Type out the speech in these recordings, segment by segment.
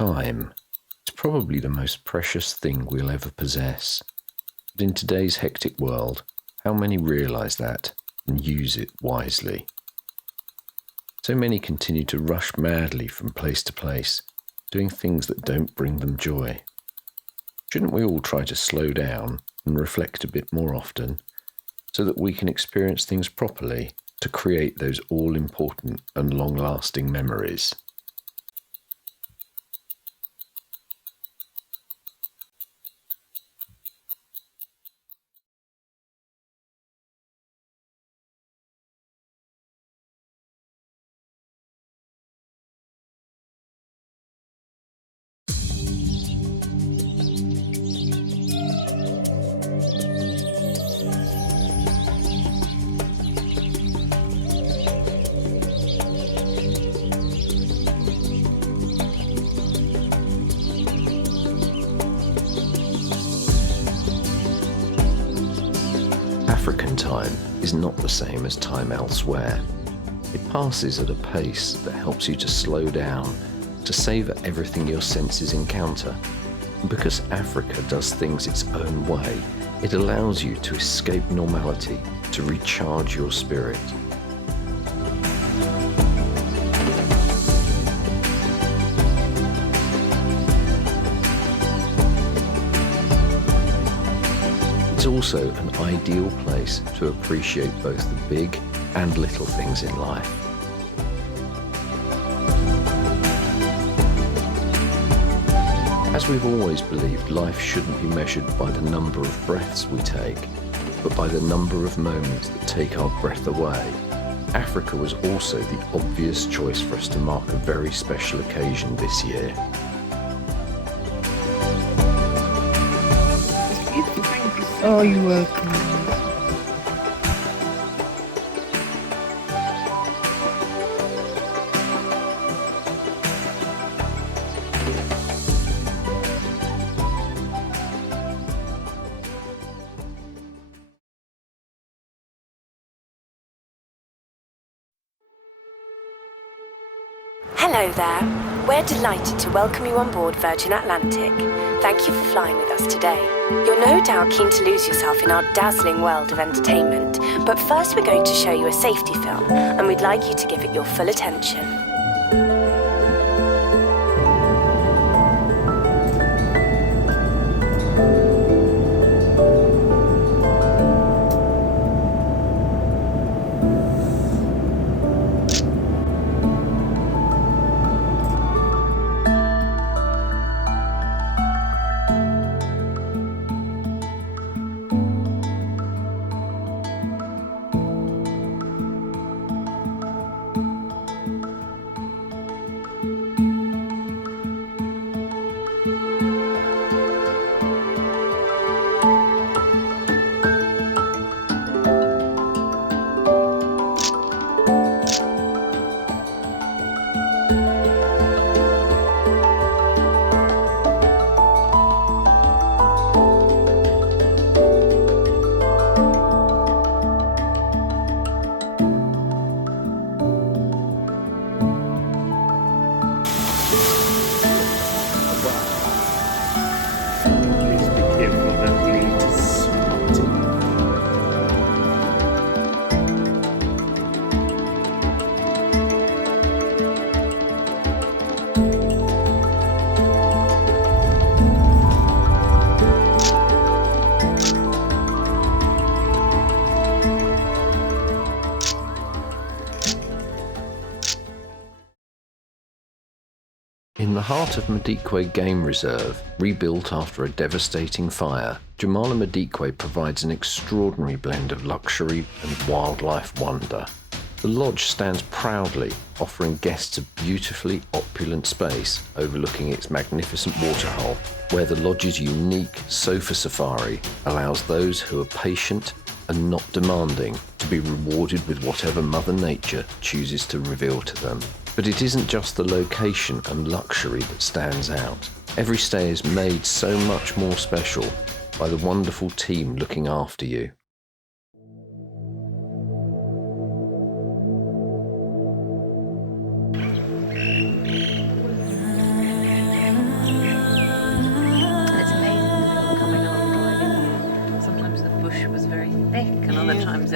Time is probably the most precious thing we'll ever possess. But in today's hectic world, how many realise that and use it wisely? So many continue to rush madly from place to place, doing things that don't bring them joy. Shouldn't we all try to slow down and reflect a bit more often, so that we can experience things properly to create those all-important and long-lasting memories? African time is not the same as time elsewhere. It passes at a pace that helps you to slow down, to savour everything your senses encounter. And because Africa does things its own way, it allows you to escape normality, to recharge your spirit. It's also an ideal place to appreciate both the big and little things in life. As we've always believed, life shouldn't be measured by the number of breaths we take, but by the number of moments that take our breath away. Africa was also the obvious choice for us to mark a very special occasion this year. Oh, you're welcome. Hello there. We're delighted to welcome you on board Virgin Atlantic. Thank you for flying with us today. You're no doubt keen to lose yourself in our dazzling world of entertainment, but first we're going to show you a safety film, and we'd like you to give it your full attention. In the heart of Madikwe Game Reserve, rebuilt after a devastating fire, Jamala Madikwe provides an extraordinary blend of luxury and wildlife wonder. The lodge stands proudly, offering guests a beautifully opulent space overlooking its magnificent waterhole, where the lodge's unique sofa safari allows those who are patient and not demanding to be rewarded with whatever Mother Nature chooses to reveal to them. But it isn't just the location and luxury that stands out. Every stay is made so much more special by the wonderful team looking after you.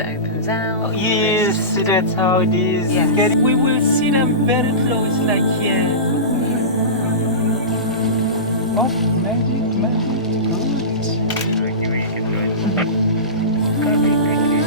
it opens out. Yes, that's how it is. Yes. We will see them very close, like here. Oh, magic, good. Copy, thank you.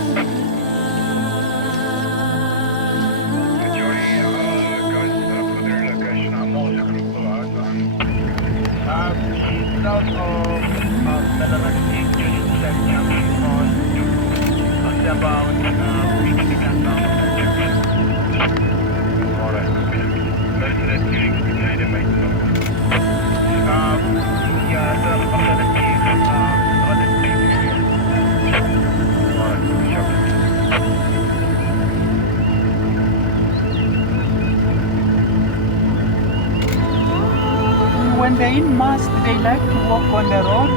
When they're in mass, they like to walk on the road,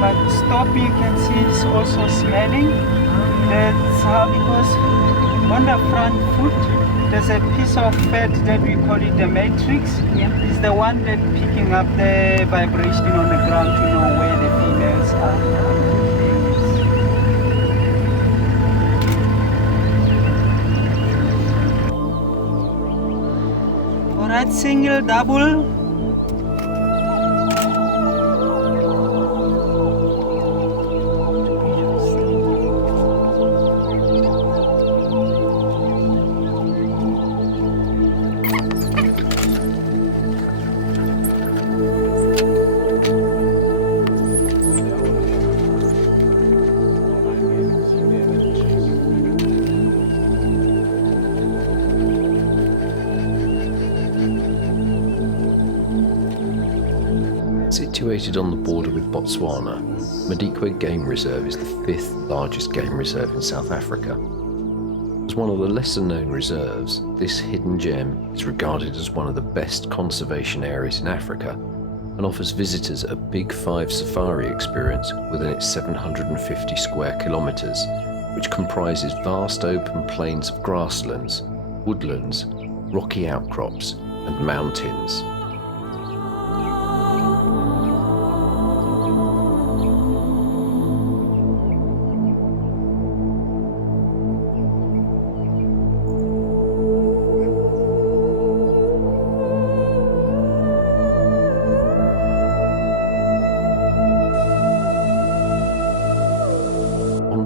but stopping, you can see, is also smelling. That's how, because on the front foot, there's a piece of fat that we call it the matrix. It's the one that picking up the vibration on the ground to know where the females are. Alright, single, double. Situated on the border with Botswana, Madikwe Game Reserve is the 5th largest game reserve in South Africa. As one of the lesser-known reserves, this hidden gem is regarded as one of the best conservation areas in Africa and offers visitors a Big 5 safari experience within its 750 square kilometres, which comprises vast open plains of grasslands, woodlands, rocky outcrops and mountains.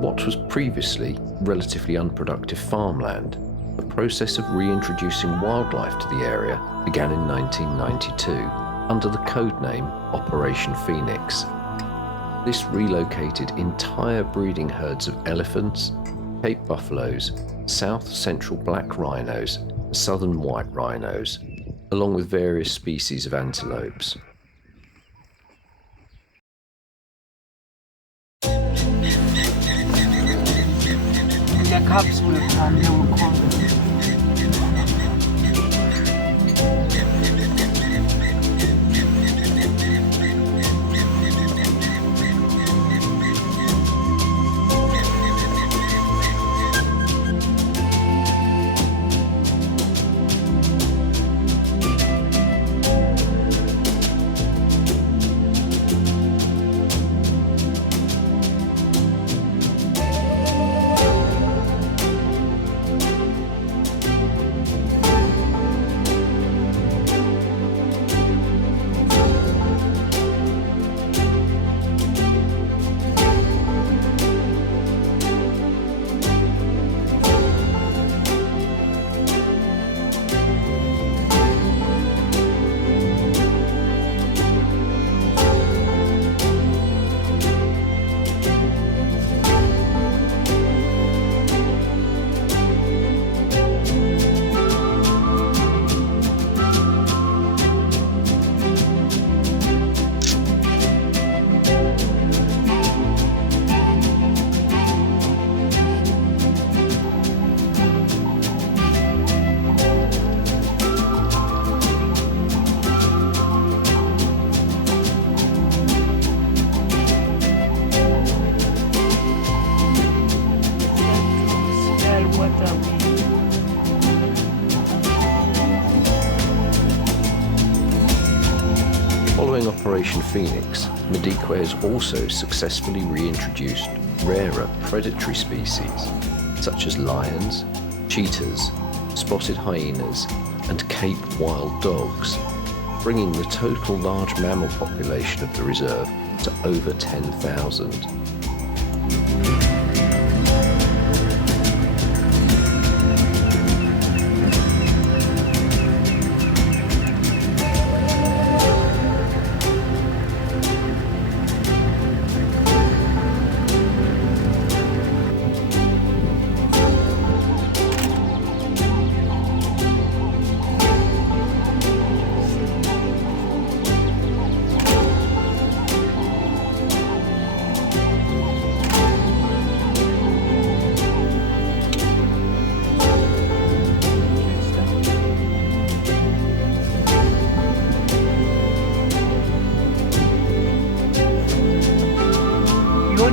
What was previously relatively unproductive farmland, the process of reintroducing wildlife to the area began in 1992 under the codename Operation Phoenix. This relocated entire breeding herds of elephants, Cape buffaloes, South Central black rhinos, and southern white rhinos, along with various species of antelopes. The cubs will come, they will call them. Following Operation Phoenix, Madikwe has also successfully reintroduced rarer predatory species such as lions, cheetahs, spotted hyenas, and Cape wild dogs, bringing the total large mammal population of the reserve to over 10,000.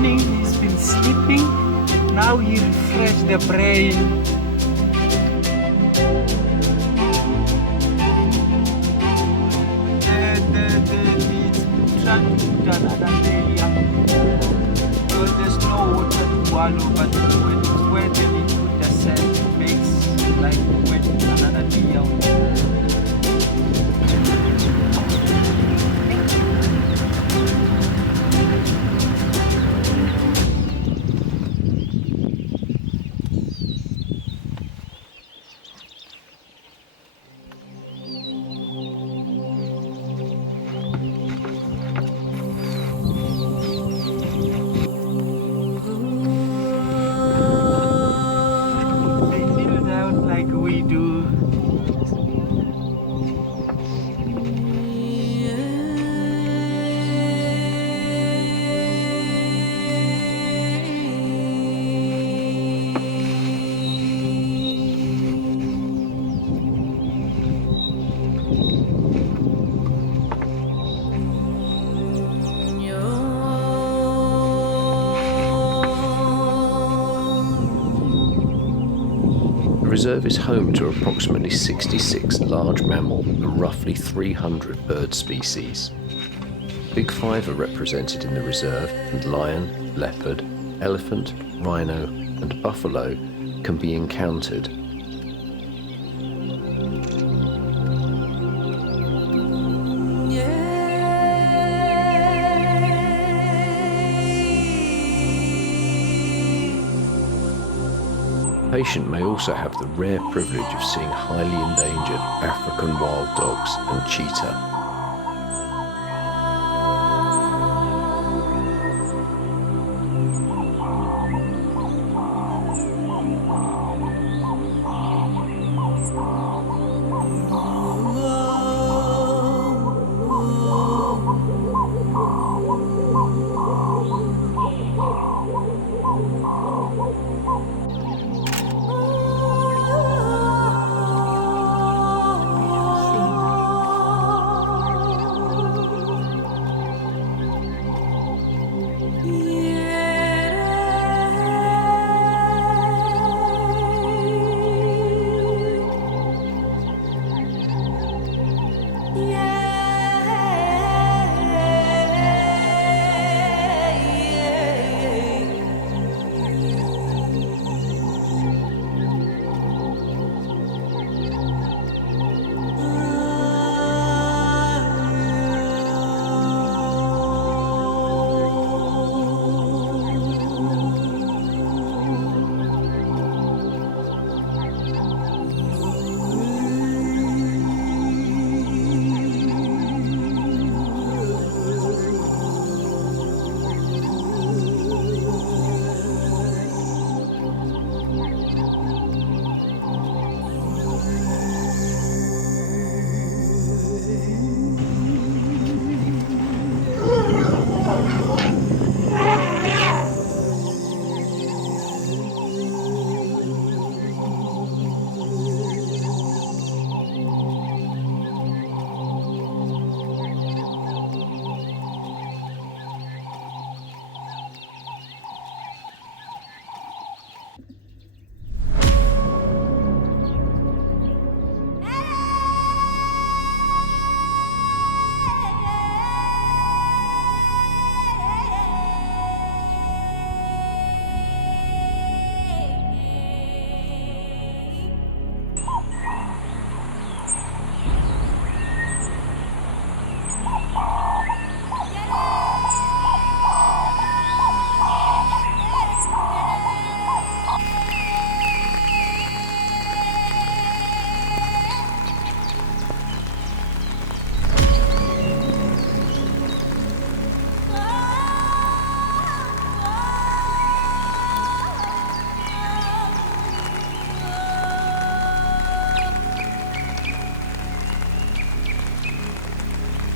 He's been sleeping. Now he refreshed the brain. It's trying to put another layer. Because there's no water to wallow, but when it's wet and it put the sand, it makes like wet another layer. The reserve is home to approximately 66 large mammal and roughly 300 bird species. Big five are represented in the reserve, and lion, leopard, elephant, rhino, and buffalo can be encountered. The patient may also have the rare privilege of seeing highly endangered African wild dogs and cheetah.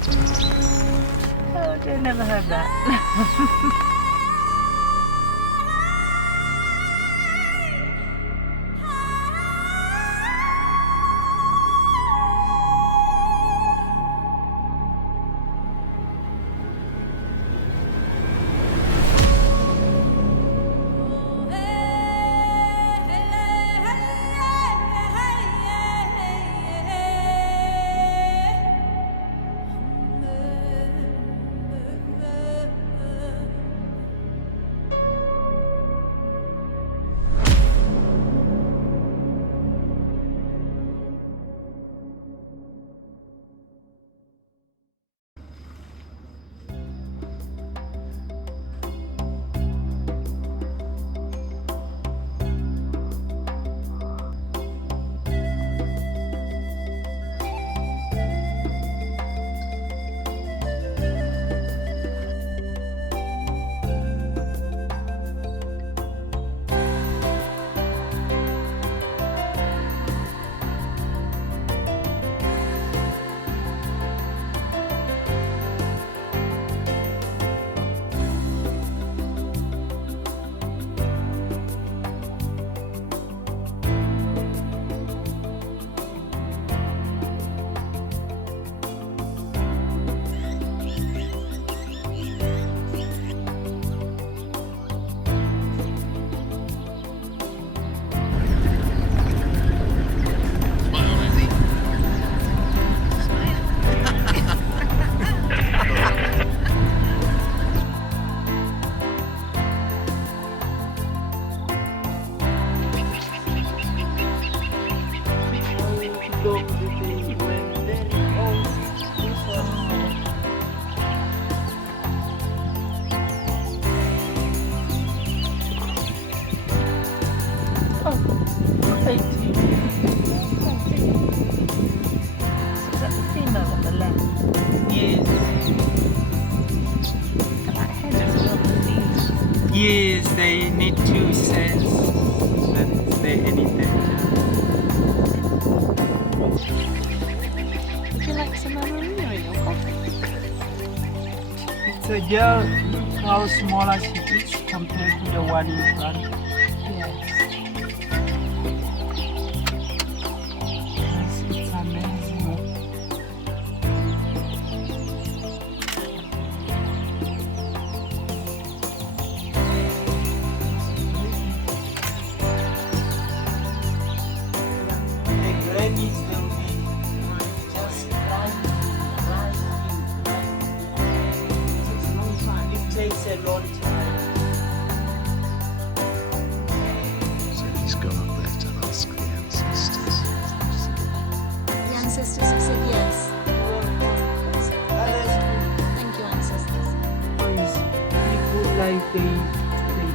Oh, I never heard that. Yes, they need to sense that they any danger. Would you like some margarita in your coffee? It's a girl, look how smaller she is compared to the one in front. Yes. Yes, it's amazing. The grannies will be just climbing. It takes a long time. So he's gone up there to ask the ancestors. The ancestors have said yes. Thank you, ancestors. People like they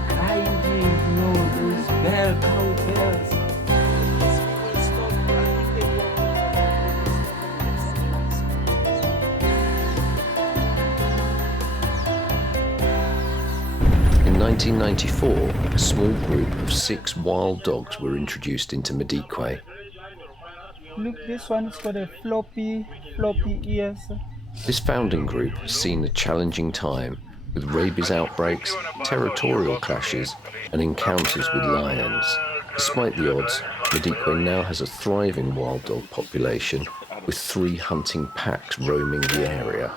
grinding, you know, those cow bells. In 1994, a small group of 6 wild dogs were introduced into Madikwe. Look, this one's got a floppy ears. This founding group has seen a challenging time with rabies outbreaks, territorial clashes, and encounters with lions. Despite the odds, Madikwe now has a thriving wild dog population with 3 hunting packs roaming the area.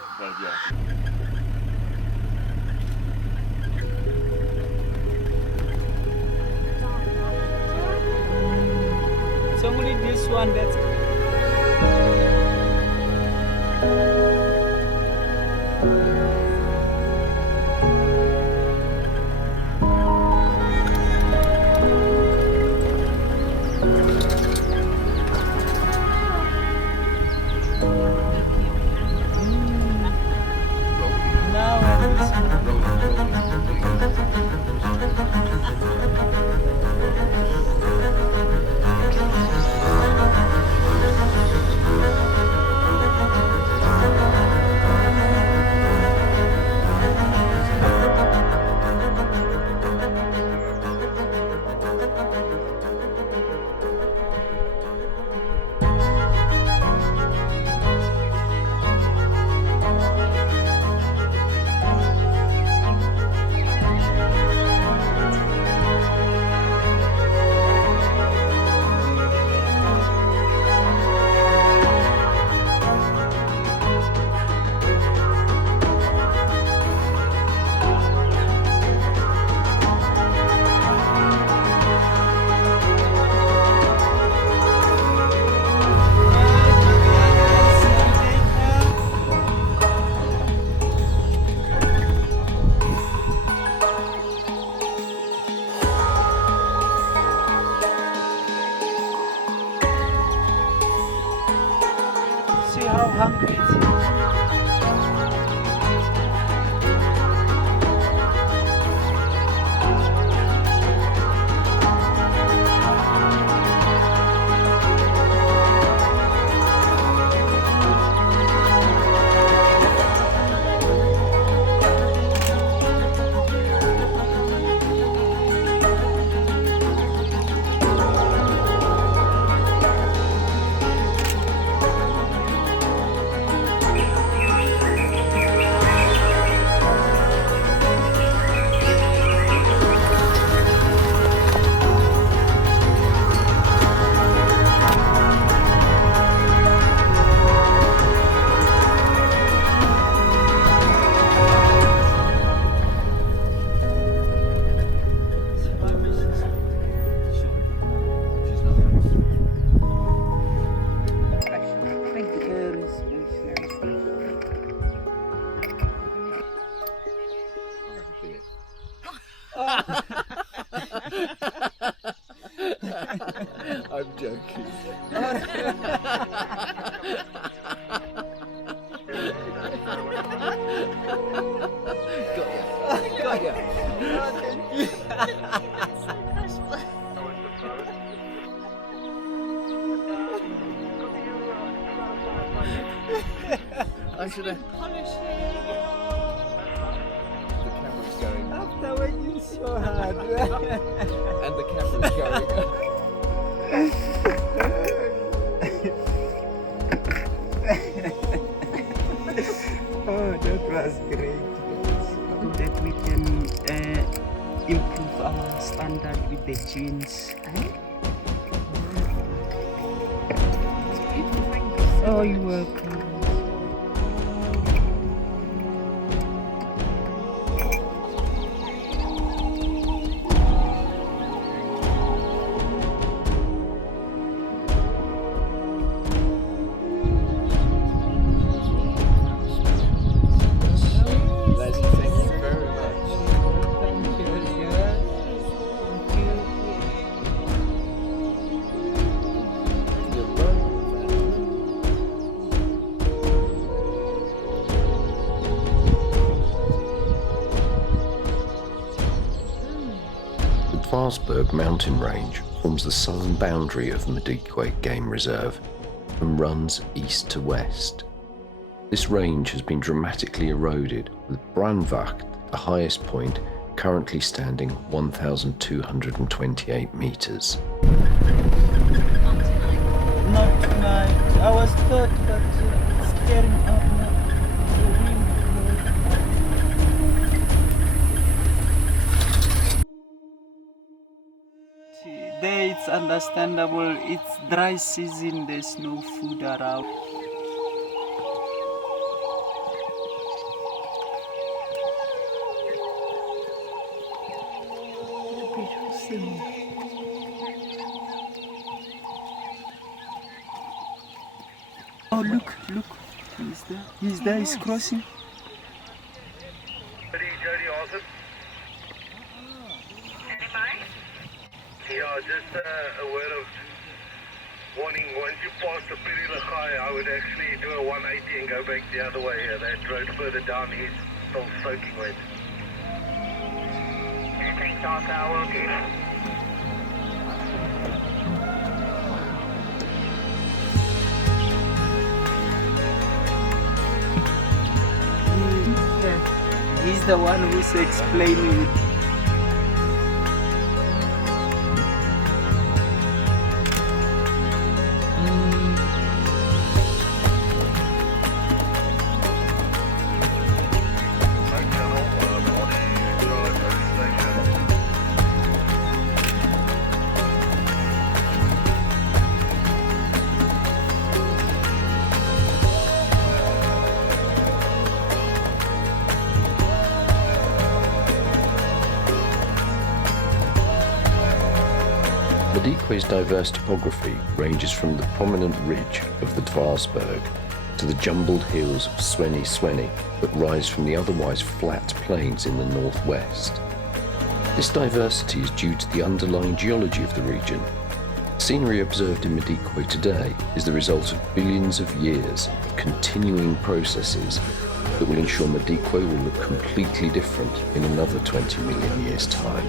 It's only this one that's I'm joking. Got ya. I should have. The camera's going. After working so hard. And the camera's going. Oh, that was great. So that we can improve our standard with the genes. Oh, you're welcome. Leslie, thank you very much. Thank you. You're welcome. The Dwarsberg mountain range forms the southern boundary of Madikwe Game Reserve and runs east to west. This range has been dramatically eroded, with Brandwacht, the highest point, currently standing 1,228 metres. Not tonight. I was thought that it's tearing up now. The wind blows. There it's understandable. It's dry season. There's no food around. Beautiful scene. Oh, look. He's there, he's crossing. Jody Arthur. Yeah, just a word of warning. Once you pass the Pirilakai, I would actually do a 180 and go back the other way. That road further down is still soaking wet. Thanks, Arthur. I will do. He's the one who's explaining it. Madikwe's diverse topography ranges from the prominent ridge of the Dwarsberg to the jumbled hills of Sweny that rise from the otherwise flat plains in the northwest. This diversity is due to the underlying geology of the region. Scenery observed in Madikwe today is the result of billions of years of continuing processes that will ensure Madikwe will look completely different in another 20 million years' time.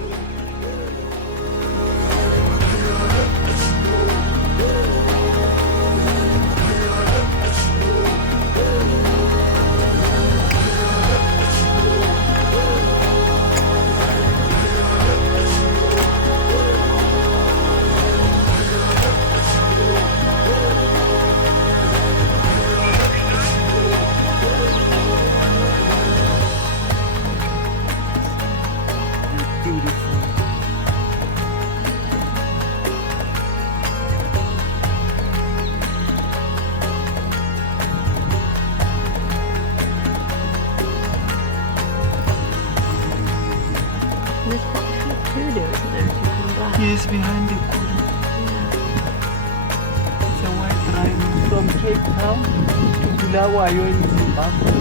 There's quite a few kudu, isn't there, if you come back? He is behind the kudu. It's a white rhino from Cape Town to Bulawayo in Zimbabwe.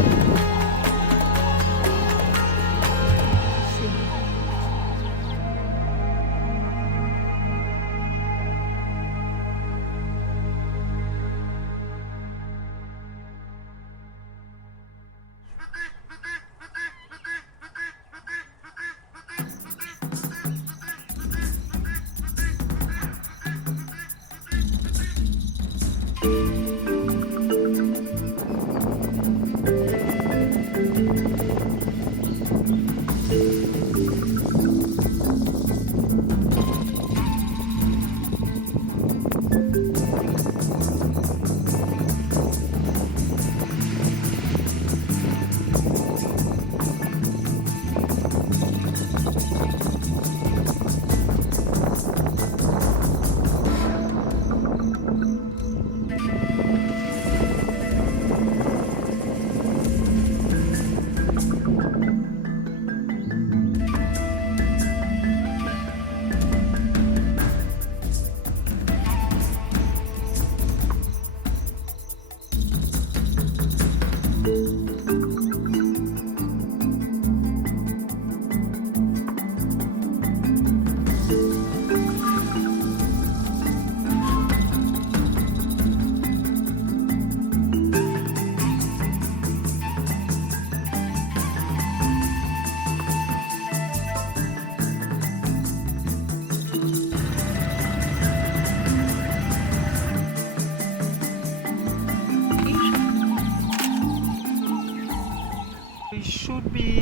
It should be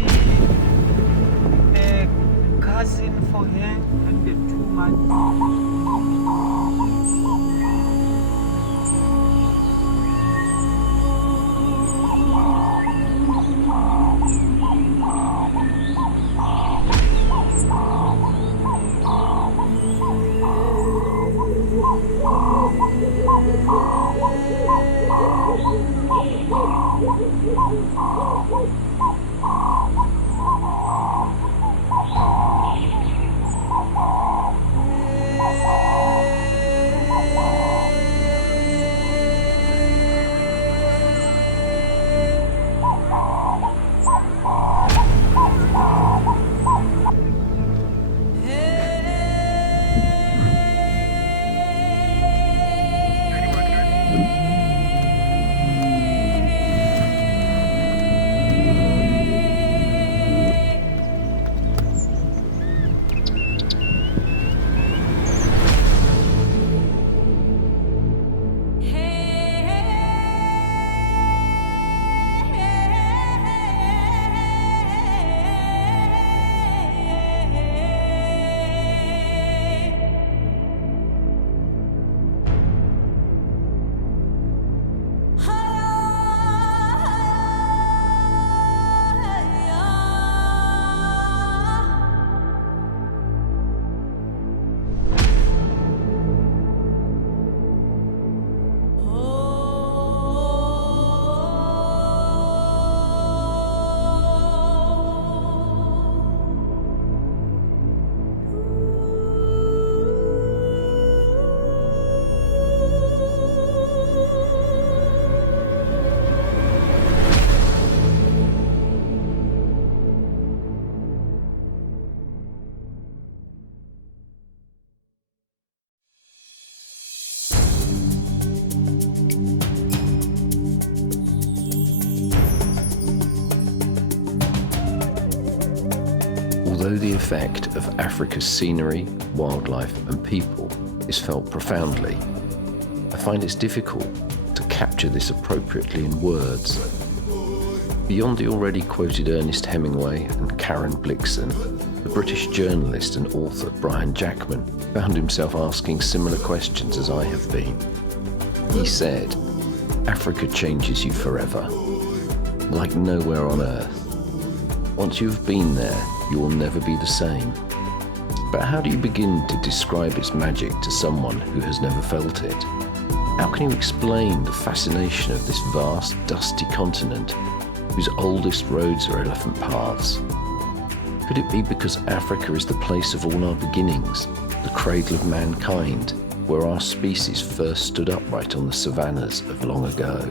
a cousin for her and the 2 months. Although the effect of Africa's scenery, wildlife and people is felt profoundly, I find it's difficult to capture this appropriately in words. Beyond the already quoted Ernest Hemingway and Karen Blixen, the British journalist and author Brian Jackman found himself asking similar questions as I have been. He said, "Africa changes you forever, like nowhere on earth. Once you have been there, you will never be the same. But how do you begin to describe its magic to someone who has never felt it? How can you explain the fascination of this vast, dusty continent whose oldest roads are elephant paths? Could it be because Africa is the place of all our beginnings, the cradle of mankind, where our species first stood upright on the savannas of long ago?"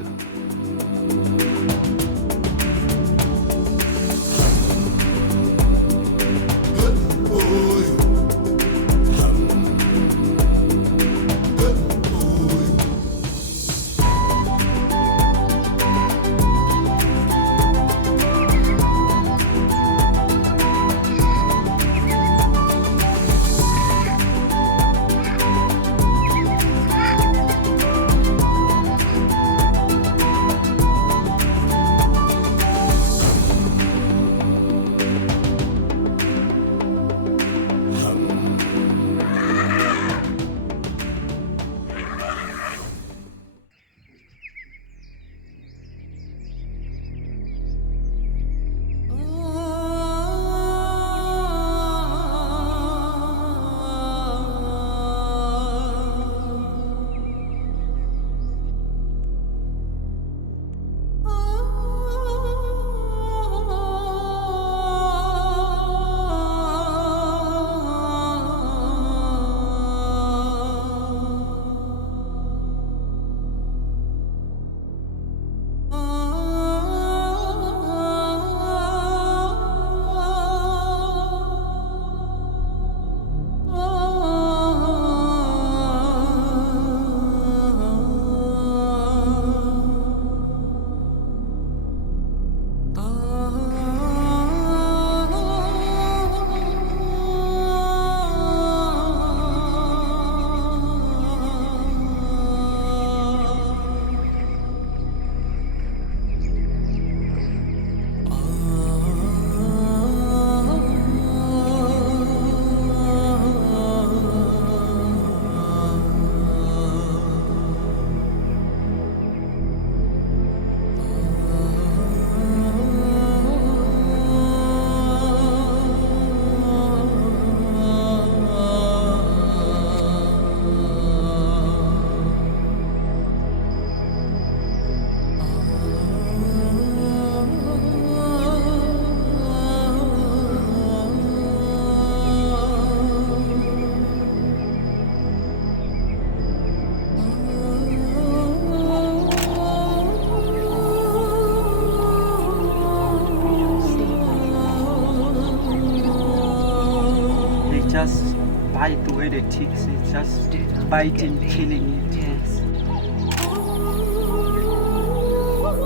bite away the ticks. It's just biting, killing it. Yes.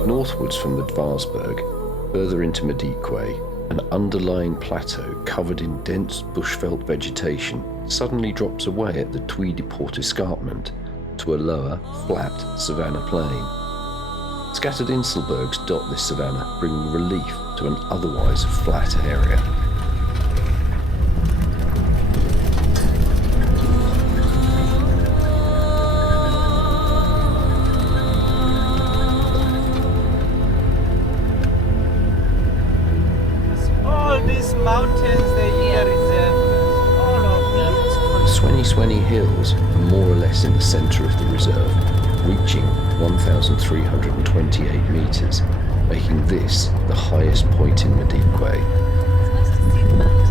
Northwards from the Dvarsberg, further into Madikwe, an underlying plateau covered in dense bushveld vegetation suddenly drops away at the Tweedeport escarpment to a lower, flat savanna plain. Scattered inselbergs dot this savanna, bringing relief to an otherwise flat area. All these mountains, they need a reserve. All of them. The Sweni Hills are more or less in the centre of the reserve, reaching 1,328 metres, making this the highest point in Madikwe. It's nice to see the mountains.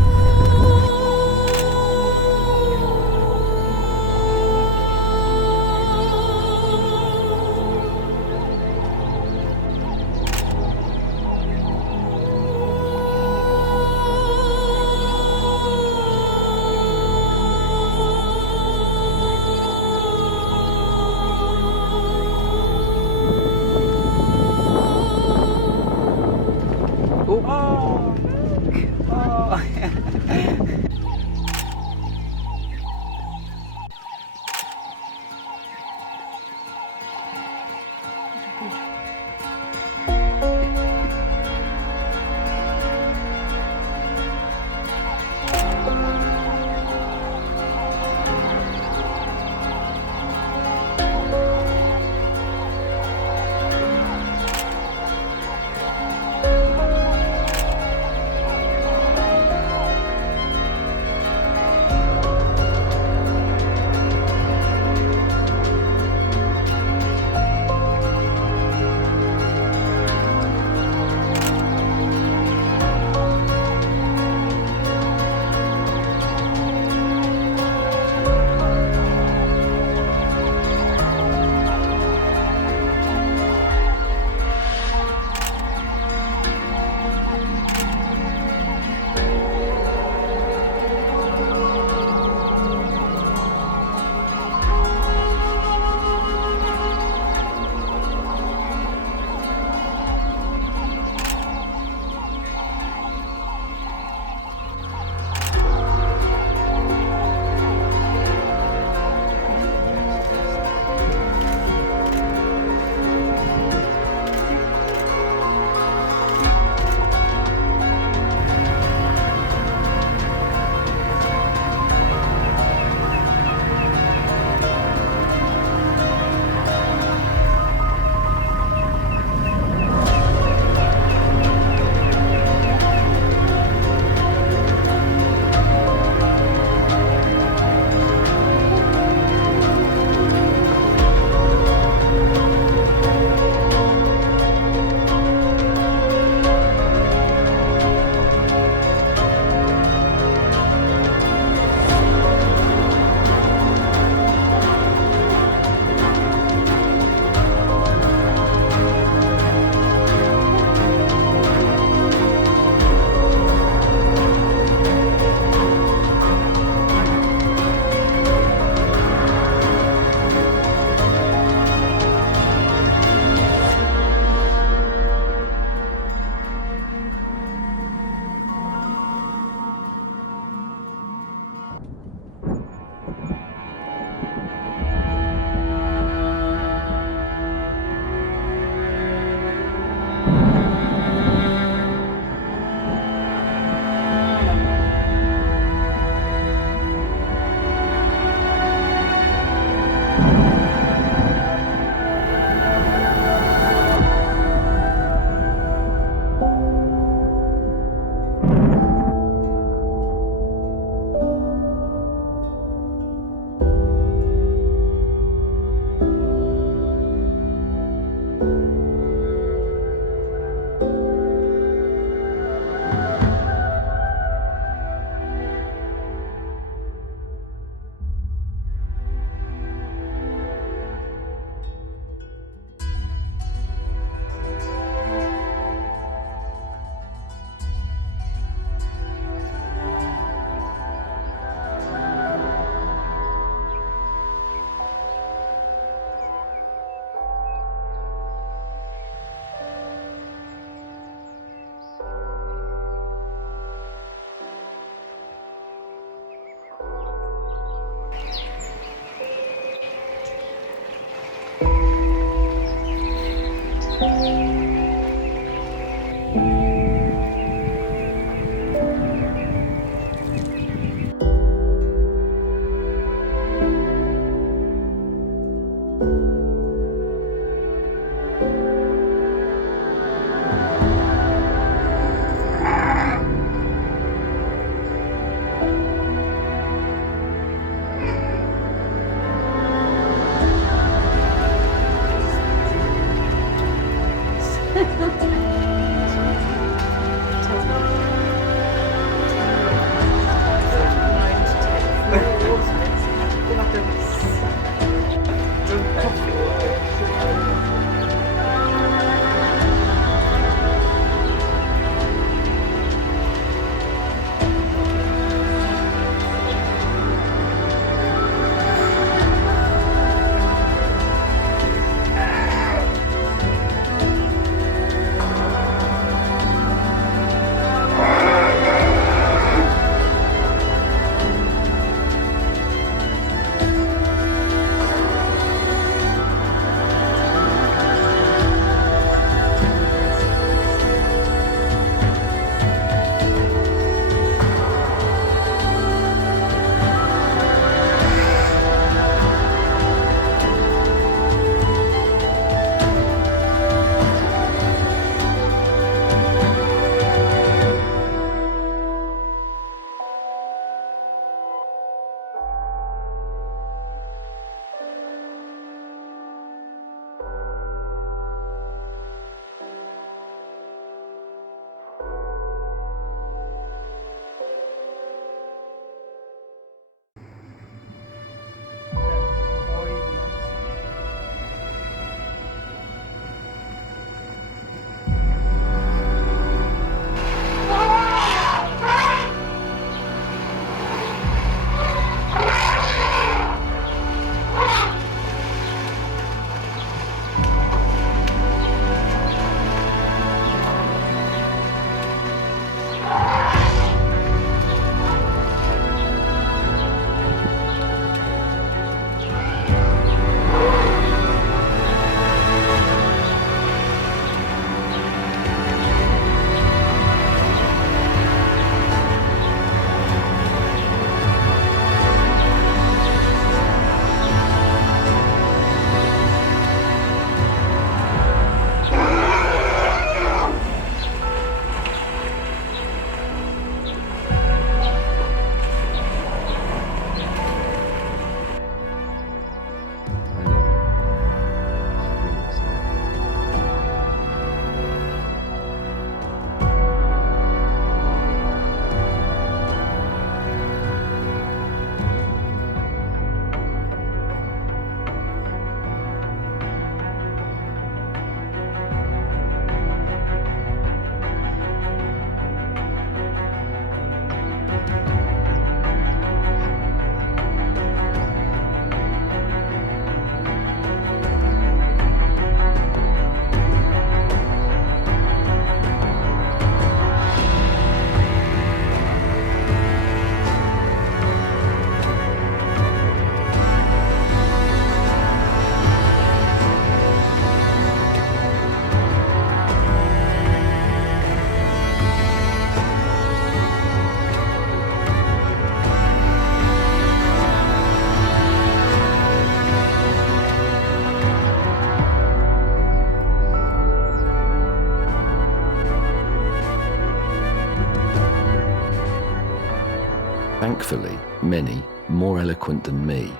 Thankfully, many, more eloquent than me,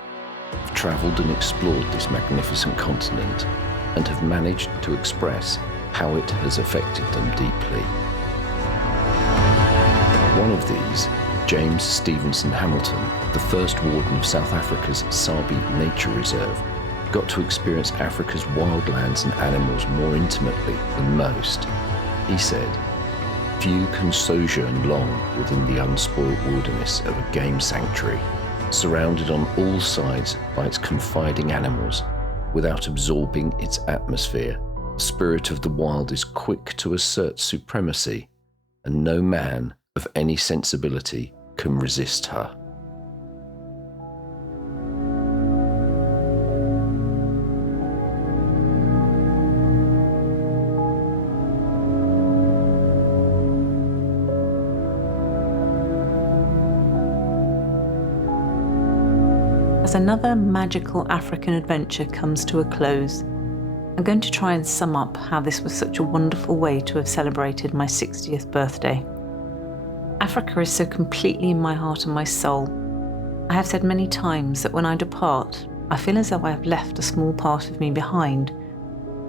have travelled and explored this magnificent continent and have managed to express how it has affected them deeply. One of these, James Stevenson Hamilton, the first warden of South Africa's Sabi Nature Reserve, got to experience Africa's wildlands and animals more intimately than most. He said, "Few can sojourn long within the unspoilt wilderness of a game sanctuary, surrounded on all sides by its confiding animals, without absorbing its atmosphere. The spirit of the wild is quick to assert supremacy, and no man of any sensibility can resist her." As another magical African adventure comes to a close, I'm going to try and sum up how this was such a wonderful way to have celebrated my 60th birthday. Africa is so completely in my heart and my soul. I have said many times that when I depart, I feel as though I have left a small part of me behind,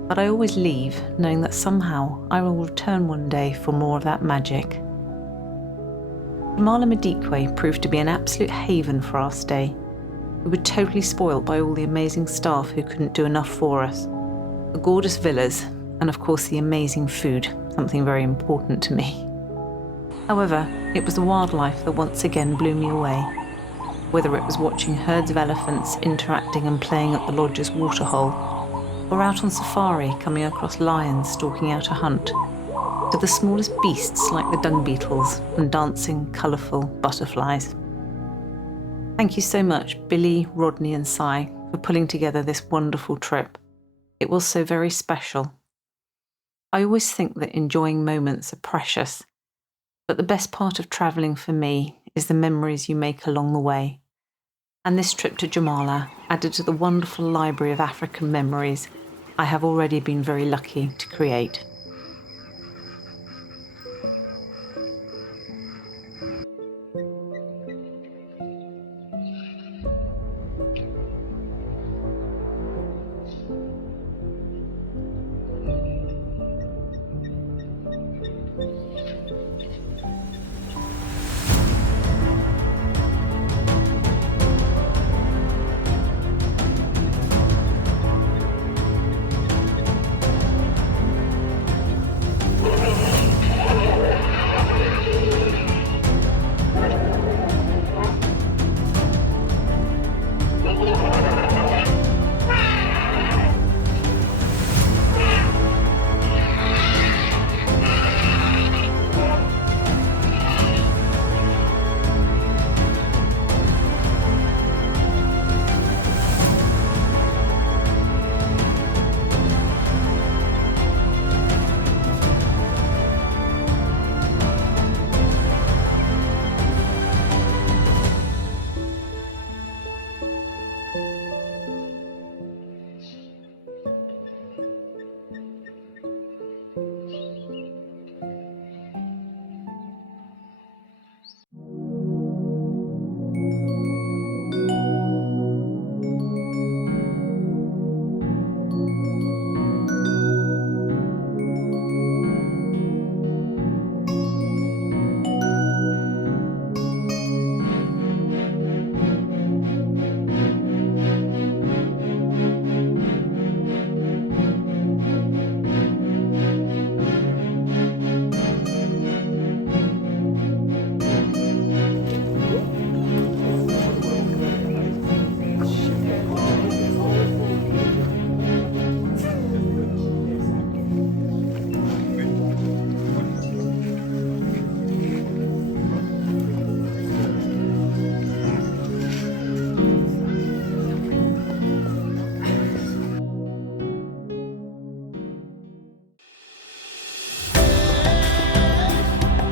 but I always leave knowing that somehow I will return one day for more of that magic. Jamala Madikwe proved to be an absolute haven for our stay. We were totally spoilt by all the amazing staff who couldn't do enough for us, the gorgeous villas, and of course the amazing food, something very important to me. However, it was the wildlife that once again blew me away. Whether it was watching herds of elephants interacting and playing at the lodge's waterhole, or out on safari coming across lions stalking out a hunt, to the smallest beasts like the dung beetles and dancing, colourful butterflies. Thank you so much, Billy, Rodney and Si, for pulling together this wonderful trip. It was so very special. I always think that enjoying moments are precious, but the best part of travelling for me is the memories you make along the way. And this trip to Jamala added to the wonderful library of African memories I have already been very lucky to create.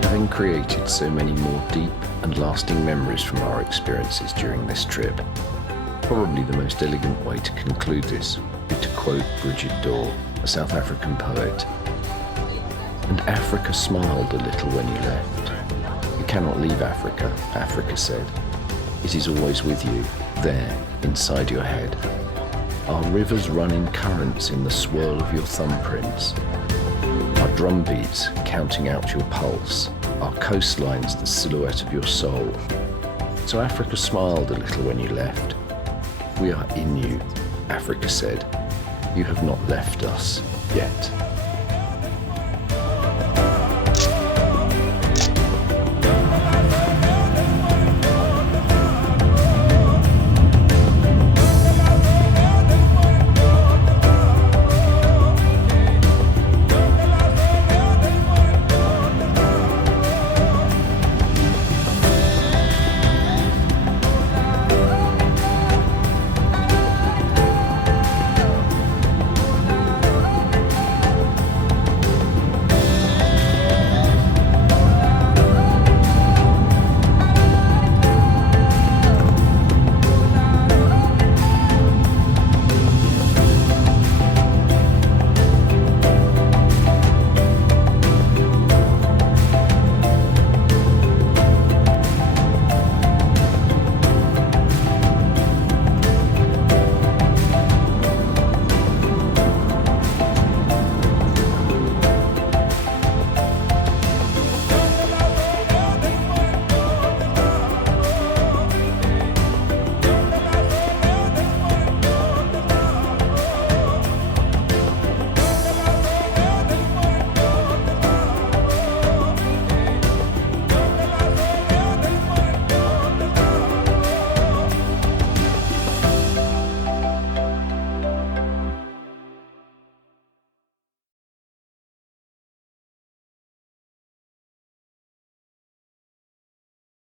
Having created so many more deep and lasting memories from our experiences during this trip, probably the most elegant way to conclude this would be to quote Bridget Dorr, a South African poet. "And Africa smiled a little when you left. You cannot leave Africa, Africa said. It is always with you, there, inside your head. Our rivers run in currents in the swirl of your thumbprints. Our drumbeats counting out your pulse. Our coastlines the silhouette of your soul. So Africa smiled a little when you left. We are in you, Africa said. You have not left us yet.